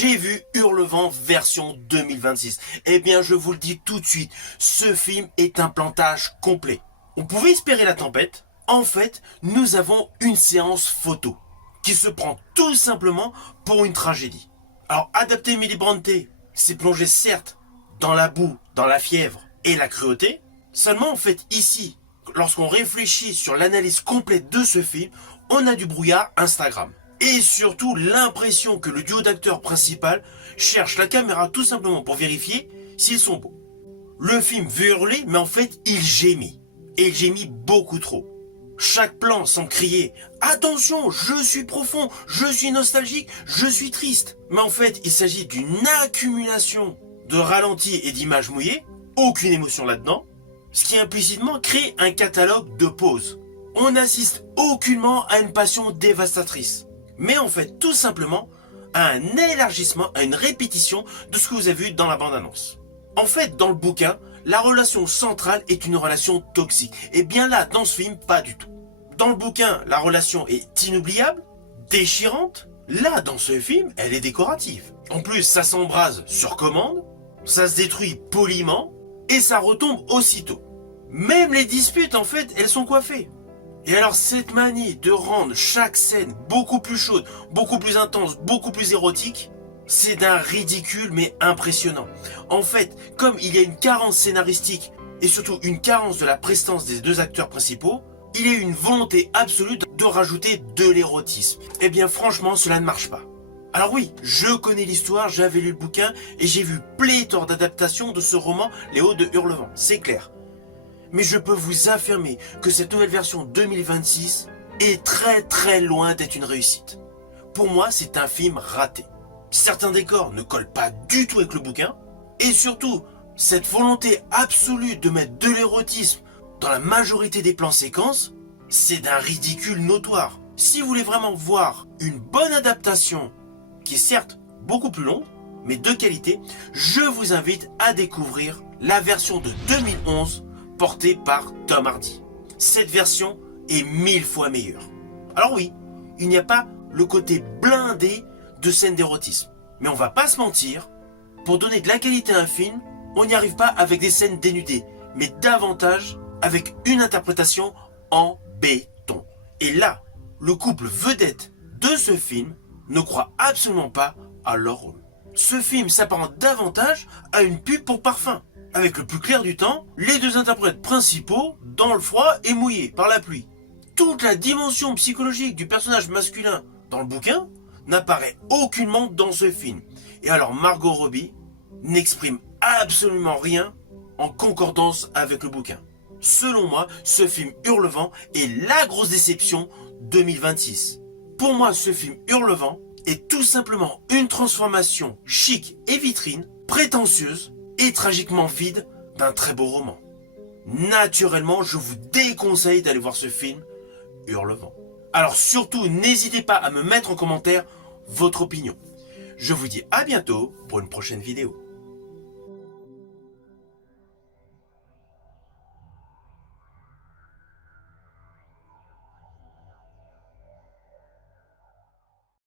J'ai vu Hurlevent version 2026. Eh bien, je vous le dis tout de suite, ce film est un plantage complet. On pouvait espérer la tempête. En fait, nous avons une séance photo qui se prend tout simplement pour une tragédie. Alors, adapter Milly Brandt, c'est plonger certes dans la boue, dans la fièvre et la cruauté. Seulement, en fait, ici, lorsqu'on réfléchit sur l'analyse complète de ce film, on a du brouillard Instagram. Et surtout l'impression que le duo d'acteurs principal cherche la caméra tout simplement pour vérifier s'ils sont beaux. Le film veut hurler, mais en fait il gémit. Et il gémit beaucoup trop. Chaque plan semble crier « Attention, je suis profond, je suis nostalgique, je suis triste ». Mais en fait il s'agit d'une accumulation de ralentis et d'images mouillées, aucune émotion là-dedans, ce qui implicitement crée un catalogue de pauses. On n'assiste aucunement à une passion dévastatrice, mais en fait tout simplement à un élargissement, à une répétition de ce que vous avez vu dans la bande-annonce. En fait, dans le bouquin, la relation centrale est une relation toxique. Et bien là, dans ce film, pas du tout. Dans le bouquin, la relation est inoubliable, déchirante. Là, dans ce film, elle est décorative. En plus, ça s'embrase sur commande, ça se détruit poliment, et ça retombe aussitôt. Même les disputes, en fait, elles sont coiffées. Et alors cette manie de rendre chaque scène beaucoup plus chaude, beaucoup plus intense, beaucoup plus érotique, c'est d'un ridicule mais impressionnant. En fait, comme il y a une carence scénaristique et surtout une carence de la prestance des deux acteurs principaux, il y a une volonté absolue de rajouter de l'érotisme. Eh bien franchement, cela ne marche pas. Alors oui, je connais l'histoire, j'avais lu le bouquin et j'ai vu pléthore d'adaptations de ce roman Les Hauts de Hurlevent, c'est clair. Mais je peux vous affirmer que cette nouvelle version 2026 est très loin d'être une réussite. Pour moi, c'est un film raté. Certains décors ne collent pas du tout avec le bouquin. Et surtout, cette volonté absolue de mettre de l'érotisme dans la majorité des plans séquences, c'est d'un ridicule notoire. Si vous voulez vraiment voir une bonne adaptation, qui est certes beaucoup plus longue, mais de qualité, je vous invite à découvrir la version de 2011 porté par Tom Hardy. Cette version est 1000 fois meilleure. Alors oui, il n'y a pas le côté blindé de scènes d'érotisme. Mais on va pas se mentir, pour donner de la qualité à un film, on n'y arrive pas avec des scènes dénudées, mais davantage avec une interprétation en béton. Et là, le couple vedette de ce film ne croit absolument pas à leur rôle. Ce film s'apparente davantage à une pub pour parfum. Avec le plus clair du temps, les deux interprètes principaux dans le froid et mouillés par la pluie. Toute la dimension psychologique du personnage masculin dans le bouquin n'apparaît aucunement dans ce film. Et alors Margot Robbie n'exprime absolument rien en concordance avec le bouquin. Selon moi, ce film Hurlevent est la grosse déception 2026. Pour moi, ce film Hurlevent est tout simplement une transformation chic et vitrine, prétentieuse, et tragiquement vide d'un très beau roman. Naturellement, je vous déconseille d'aller voir ce film Hurlevent. Alors surtout, n'hésitez pas à me mettre en commentaire votre opinion. Je vous dis à bientôt pour une prochaine vidéo.